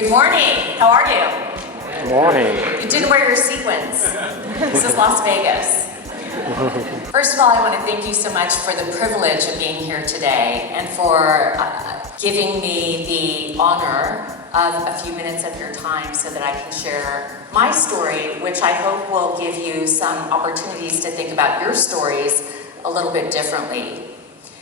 Good morning. How are you? Good morning. You didn't wear your sequins. This is Las Vegas. First of all, I want to thank you so much for the privilege of being here today and for giving me the honor of a few minutes of your time so that I can share my story, which I hope will give you some opportunities to think about your stories a little bit differently.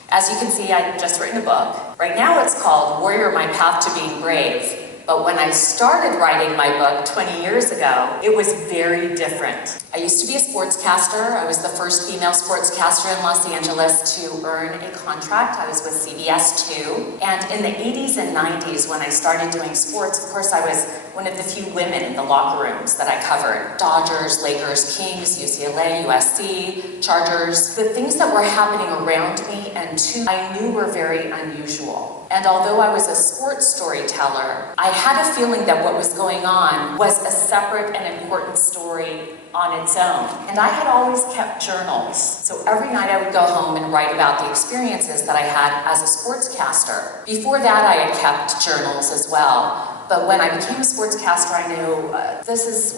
As you can see, I've just written a book. Right now it's called Warrior: My Path to Being Brave. But when I started writing my book 20 years ago, it was very different. I used to be a sportscaster. I was the first female sportscaster in Los Angeles to earn a contract. I was with CBS 2. And in the 80s and 90s, when I started doing sports, of course, I was one of the few women in the locker rooms that I covered. Dodgers, Lakers, Kings, UCLA, USC, Chargers. The things that were happening around me and I knew were very unusual. And although I was a sports storyteller, I had a feeling that what was going on was a separate and important story on its own. And I had always kept journals. So every night I would go home and write about the experiences that I had as a sportscaster. Before that, I had kept journals as well. But when I became a sportscaster, I knew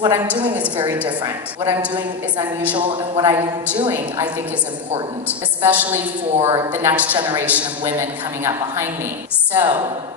what I'm doing is very different. What I'm doing is unusual, and what I'm doing, I think, is important, especially for the next generation of women coming up behind me. So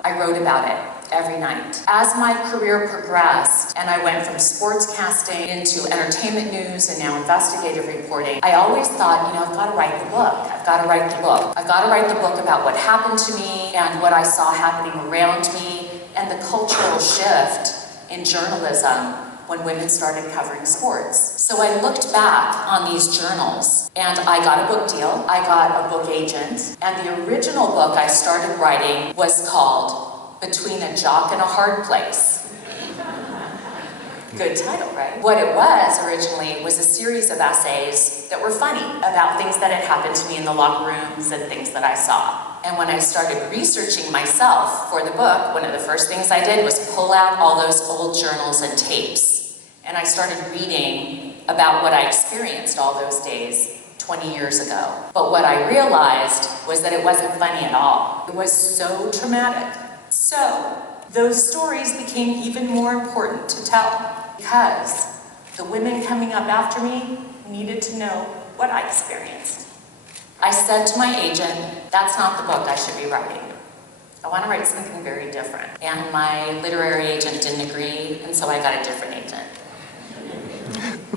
I wrote about it every night. As my career progressed and I went from sportscasting into entertainment news and now investigative reporting, I always thought, I've got to write the book. I've got to write the book. I've got to write the book about what happened to me and what I saw happening around me and the cultural shift in journalism when women started covering sports. So I looked back on these journals and I got a book deal. I got a book agent, and the original book I started writing was called Between a Jock and a Hard Place. Good title, right? What it was originally was a series of essays that were funny about things that had happened to me in the locker rooms and things that I saw. And when I started researching myself for the book, one of the first things I did was pull out all those old journals and tapes. And I started reading about what I experienced all those days 20 years ago. But what I realized was that it wasn't funny at all. It was so traumatic. So those stories became even more important to tell because the women coming up after me needed to know what I experienced. I said to my agent, that's not the book I should be writing. I want to write something very different. And my literary agent didn't agree, and so I got a different agent.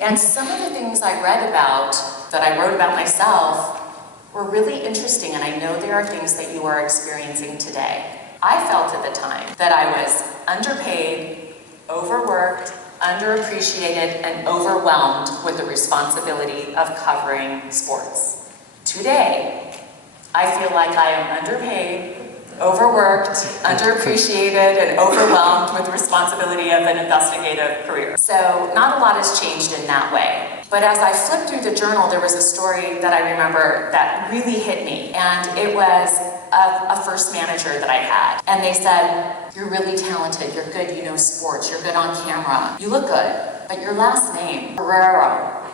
And some of the things I read about, that I wrote about myself, were really interesting, and I know there are things that you are experiencing today. I felt at the time that I was underpaid, overworked, underappreciated, and overwhelmed with the responsibility of covering sports. Today, I feel like I am underpaid, overworked, underappreciated, and overwhelmed with the responsibility of an investigative career. So not a lot has changed in that way. But as I flipped through the journal, there was a story that I remember that really hit me. And it was of a first manager that I had. And they said, you're really talented, you're good, you know sports, you're good on camera, you look good, but your last name, Guerrero,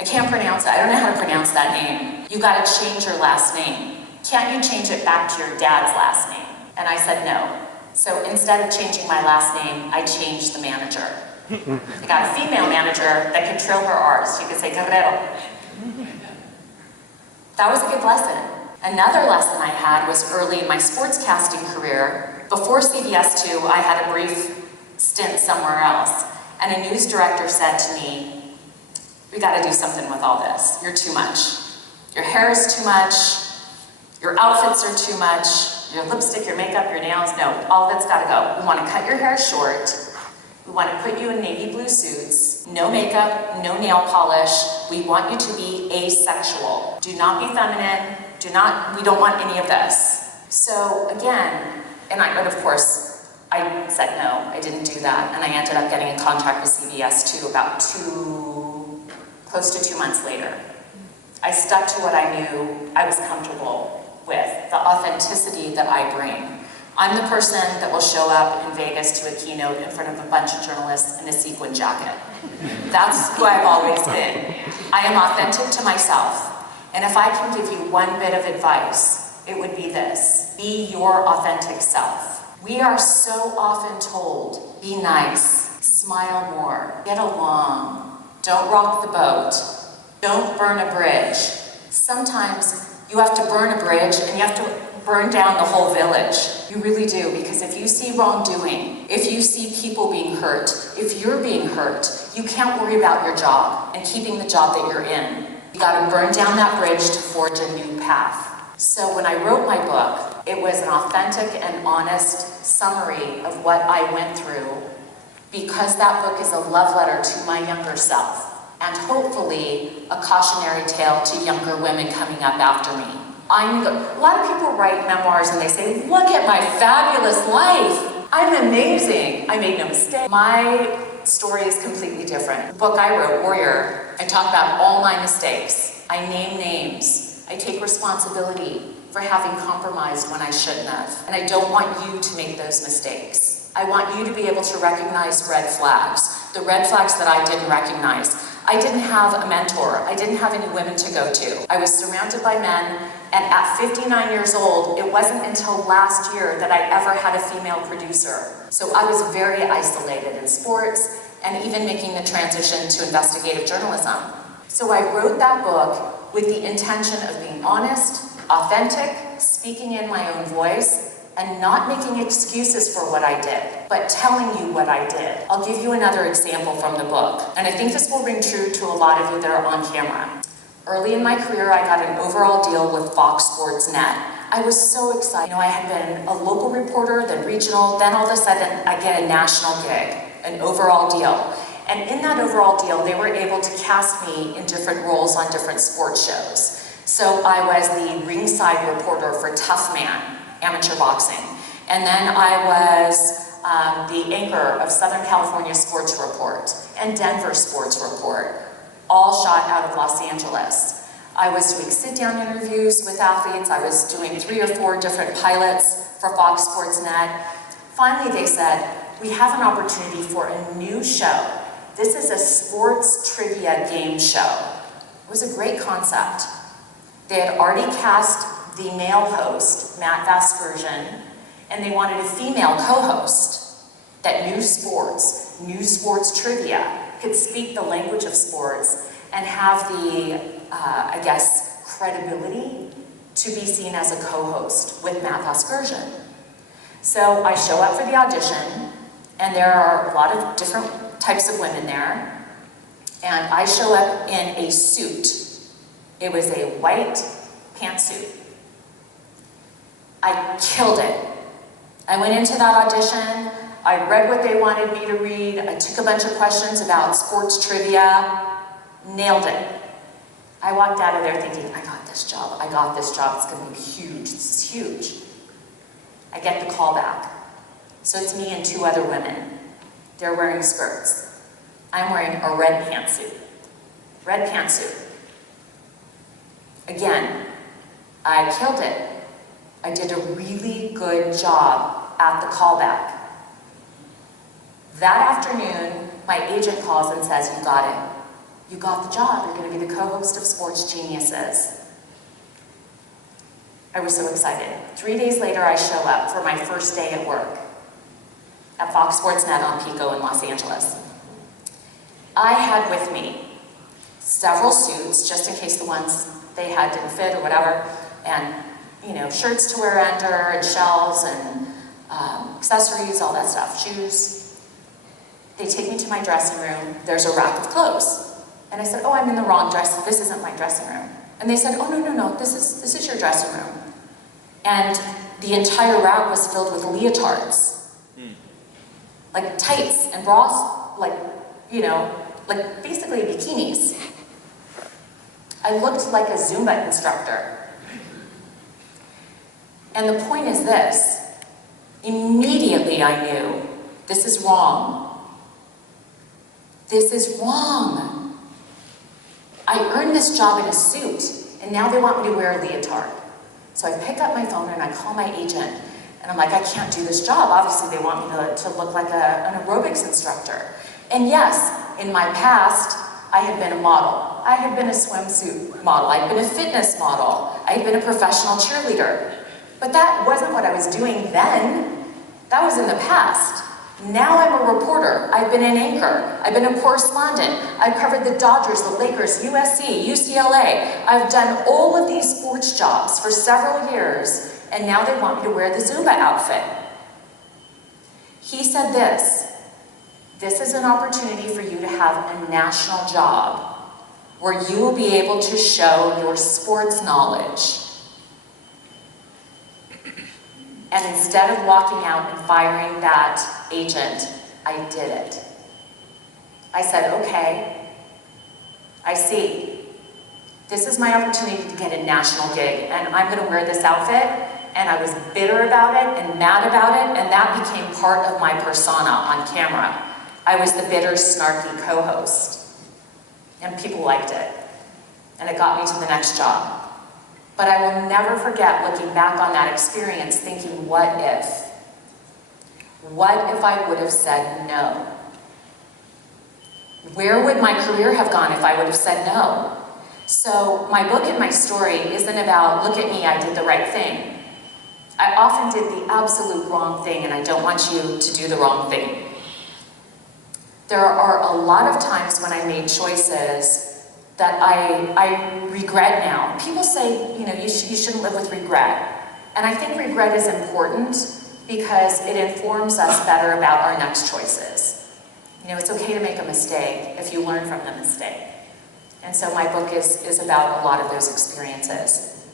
I can't pronounce it, I don't know how to pronounce that name. You gotta change your last name. Can't you change it back to your dad's last name? And I said no. So instead of changing my last name, I changed the manager. I got a female manager that could trill her R's. She could say Guerrero. That was a good lesson. Another lesson I had was early in my sportscasting career. Before CBS 2, I had a brief stint somewhere else. And a news director said to me, we gotta do something with all this. You're too much. Your hair is too much. Your outfits are too much. Your lipstick, your makeup, your nails, no, all that's gotta go. We wanna cut your hair short. We wanna put you in navy blue suits. No makeup, no nail polish. We want you to be asexual. Do not be feminine. We don't want any of this. So again, but of course, I said no, I didn't do that. And I ended up getting a contract with CBS 2 about close to 2 months later. I stuck to what I knew I was comfortable with, the authenticity that I bring. I'm the person that will show up in Vegas to a keynote in front of a bunch of journalists in a sequin jacket. That's who I've always been. I am authentic to myself. And if I can give you one bit of advice, it would be this. Be your authentic self. We are so often told, be nice, smile more, get along, don't rock the boat, don't burn a bridge. Sometimes you have to burn a bridge and you have to burn down the whole village. You really do, because if you see wrongdoing, if you see people being hurt, if you're being hurt, you can't worry about your job and keeping the job that you're in. You gotta burn down that bridge to forge a new path. So when I wrote my book, it was an authentic and honest summary of what I went through, because that book is a love letter to my younger self, and hopefully a cautionary tale to younger women coming up after me. A lot of people write memoirs and they say, look at my fabulous life. I'm amazing. I made no mistake. My story is completely different. The book I wrote, Warrior, I talk about all my mistakes. I name names. I take responsibility for having compromised when I shouldn't have. And I don't want you to make those mistakes. I want you to be able to recognize red flags, the red flags that I didn't recognize. I didn't have a mentor. I didn't have any women to go to. I was surrounded by men, and at 59 years old, it wasn't until last year that I ever had a female producer. So I was very isolated in sports, and even making the transition to investigative journalism. So I wrote that book with the intention of being honest, authentic, speaking in my own voice, and not making excuses for what I did, but telling you what I did. I'll give you another example from the book, and I think this will ring true to a lot of you that are on camera. Early in my career, I got an overall deal with Fox Sports Net. I was so excited. You know, I had been a local reporter, then regional, then all of a sudden I get a national gig, an overall deal. And in that overall deal, they were able to cast me in different roles on different sports shows. So I was the ringside reporter for Tough Man, amateur boxing. And then I was the anchor of Southern California Sports Report and Denver Sports Report, all shot out of Los Angeles. I was doing sit-down interviews with athletes. I was doing 3 or 4 different pilots for Fox Sports Net. Finally, they said, we have an opportunity for a new show. This is a sports trivia game show. It was a great concept. They had already cast the male host, Matt Vasgersian, and they wanted a female co-host that knew sports trivia, could speak the language of sports, and have the, I guess, credibility to be seen as a co-host with Matt Vasgersian. So I show up for the audition, and there are a lot of different types of women there, and I show up in a suit. It was a white pantsuit. I killed it. I went into that audition, I read what they wanted me to read, I took a bunch of questions about sports trivia, nailed it. I walked out of there thinking, I got this job, it's gonna be huge, this is huge. I get the call back. So it's me and 2 other women. They're wearing skirts. I'm wearing a red pantsuit. Red pantsuit. Again, I killed it. I did a really good job at the callback. That afternoon, my agent calls and says, you got it. You got the job. You're going to be the co-host of Sports Geniuses. I was so excited. 3 days later, I show up for my first day at work at Fox Sports Net on Pico in Los Angeles. I had with me several suits, just in case the ones they had didn't fit or whatever, and shirts to wear under, and shells, and accessories, all that stuff, shoes. They take me to my dressing room. There's a rack of clothes. And I said, oh, I'm in the wrong dressing room. This isn't my dressing room. And they said, oh, no, this is your dressing room. And the entire rack was filled with leotards. Like tights and bras, like basically bikinis. I looked like a Zumba instructor. And the point is this, immediately I knew, this is wrong. This is wrong. I earned this job in a suit, and now they want me to wear a leotard. So I pick up my phone and I call my agent, and I'm like, I can't do this job. Obviously they want me to look like an aerobics instructor. And yes, in my past, I had been a model. I had been a swimsuit model. I'd been a fitness model. I had been a professional cheerleader. But that wasn't what I was doing then. That was in the past. Now I'm a reporter. I've been an anchor. I've been a correspondent. I've covered the Dodgers, the Lakers, USC, UCLA. I've done all of these sports jobs for several years, and now they want me to wear the Zumba outfit. He said this is an opportunity for you to have a national job where you will be able to show your sports knowledge. And instead of walking out and firing that agent, I did it. I said, okay, I see. This is my opportunity to get a national gig, and I'm gonna wear this outfit. And I was bitter about it and mad about it, and that became part of my persona on camera. I was the bitter, snarky co-host. And people liked it. And it got me to the next job. But I will never forget looking back on that experience thinking, what if? What if I would have said no? Where would my career have gone if I would have said no? So my book and my story isn't about, look at me, I did the right thing. I often did the absolute wrong thing, and I don't want you to do the wrong thing. There are a lot of times when I made choices that I regret now. People say, you know, you shouldn't live with regret. And I think regret is important because it informs us better about our next choices. You know, it's okay to make a mistake if you learn from the mistake. And so my book is about a lot of those experiences.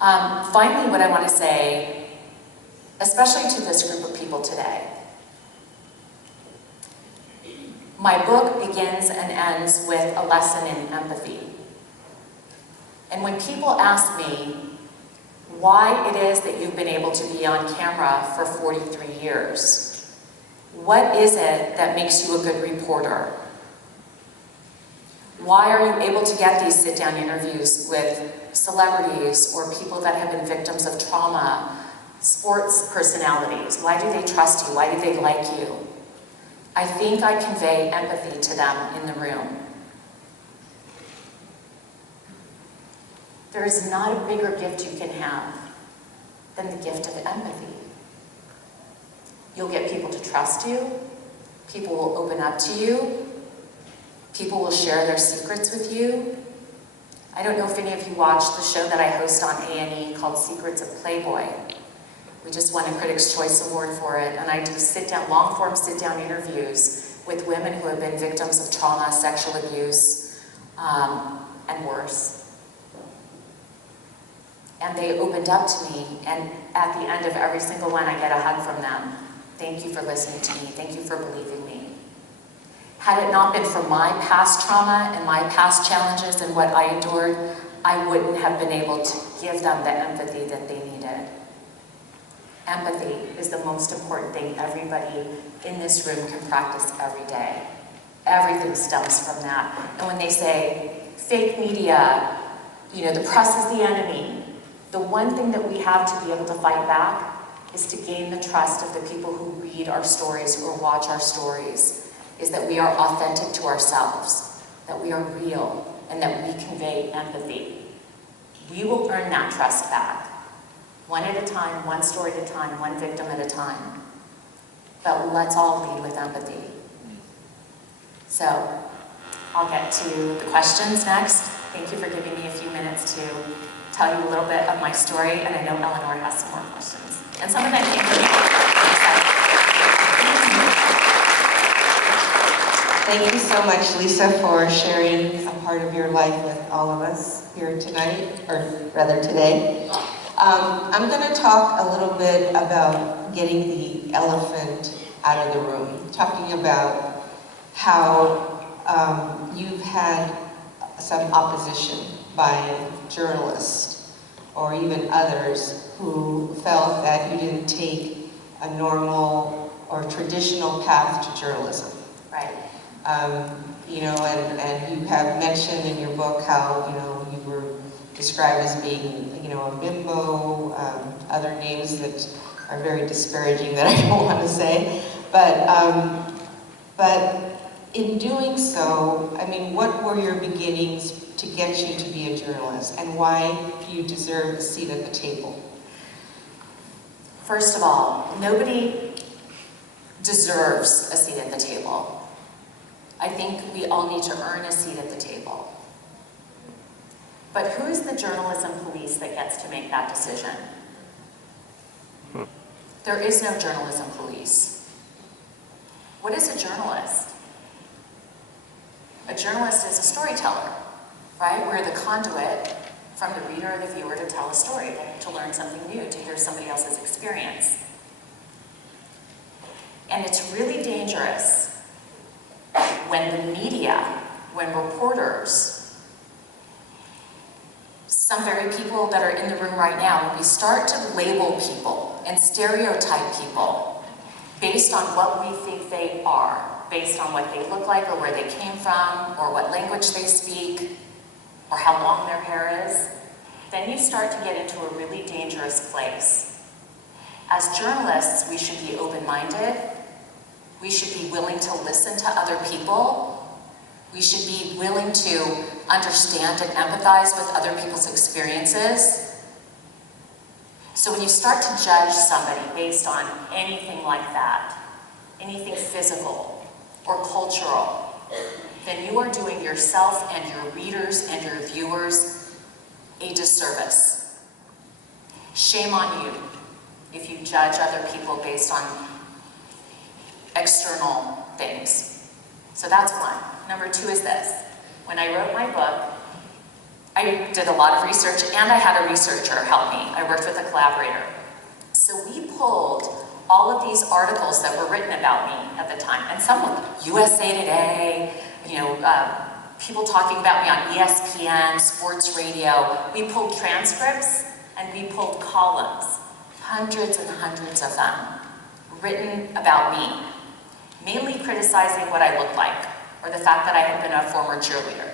Finally, what I want to say, especially to this group of people today, my book begins and ends with a lesson in empathy. And when people ask me why it is that you've been able to be on camera for 43 years, what is it that makes you a good reporter? Why are you able to get these sit-down interviews with celebrities or people that have been victims of trauma, sports personalities? Why do they trust you? Why do they like you? I think I convey empathy to them in the room. There is not a bigger gift you can have than the gift of empathy. You'll get people to trust you. People will open up to you. People will share their secrets with you. I don't know if any of you watched the show that I host on A&E called Secrets of Playboy. We just won a Critics' Choice Award for it, and I do long-form sit-down interviews with women who have been victims of trauma, sexual abuse, and worse. And they opened up to me, and at the end of every single one, I get a hug from them. Thank you for listening to me. Thank you for believing me. Had it not been for my past trauma and my past challenges and what I endured, I wouldn't have been able to give them the empathy that they needed. Empathy is the most important thing everybody in this room can practice every day. Everything stems from that. And when they say, fake media, you know, the press is the enemy, the one thing that we have to be able to fight back is to gain the trust of the people who read our stories or watch our stories, is that we are authentic to ourselves, that we are real, and that we convey empathy. We will earn that trust back. One at a time, one story at a time, one victim at a time. But let's all lead with empathy. So, I'll get to the questions next. Thank you for giving me a few minutes to tell you a little bit of my story, and I know Eleanor has some more questions. And some of that came from you. Thank you so much, Lisa, for sharing a part of your life with all of us here tonight, or rather today. I'm going to talk a little bit about getting the elephant out of the room, talking about how you've had some opposition by journalists or even others who felt that you didn't take a normal or traditional path to journalism. Right. You know, and you have mentioned in your book how, you know, you were described as being, you know, a bimbo, other names that are very disparaging that I don't want to say. But in doing so, I mean, what were your beginnings to get you to be a journalist, and why do you deserve a seat at the table? First of all, nobody deserves a seat at the table. I think we all need to earn a seat at the table. But who is the journalism police that gets to make that decision? There is no journalism police. What is a journalist? A journalist is a storyteller, right? We're the conduit from the reader or the viewer to tell a story, to learn something new, to hear somebody else's experience. And it's really dangerous when the media, when reporters, some very people that are in the room right now, when we start to label people and stereotype people based on what we think they are, based on what they look like or where they came from or what language they speak or how long their hair is, then you start to get into a really dangerous place. As journalists, we should be open-minded. We should be willing to listen to other people. We should be willing to understand and empathize with other people's experiences. So when you start to judge somebody based on anything like that, anything physical or cultural, then you are doing yourself and your readers and your viewers a disservice. Shame on you if you judge other people based on external things. So that's one. Number two is this. When I wrote my book, I did a lot of research and I had a researcher help me. I worked with a collaborator. So we pulled all of these articles that were written about me at the time, and some were USA Today, people talking about me on ESPN, sports radio. We pulled transcripts and we pulled columns, hundreds and hundreds of them, written about me, mainly criticizing what I looked like, or the fact that I had been a former cheerleader.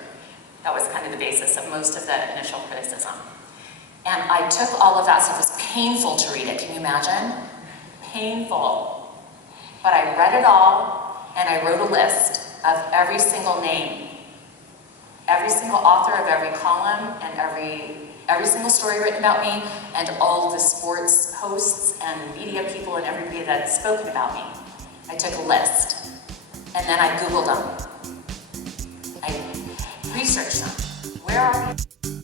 That was kind of the basis of most of the initial criticism. And I took all of that stuff. It was painful to read it, can you imagine? Painful. But I read it all, and I wrote a list of every single name, every single author of every column, and every single story written about me, and all the sports hosts and media people and everybody that's spoken about me. I took a list, and then I Googled them. I researched them. Where are they?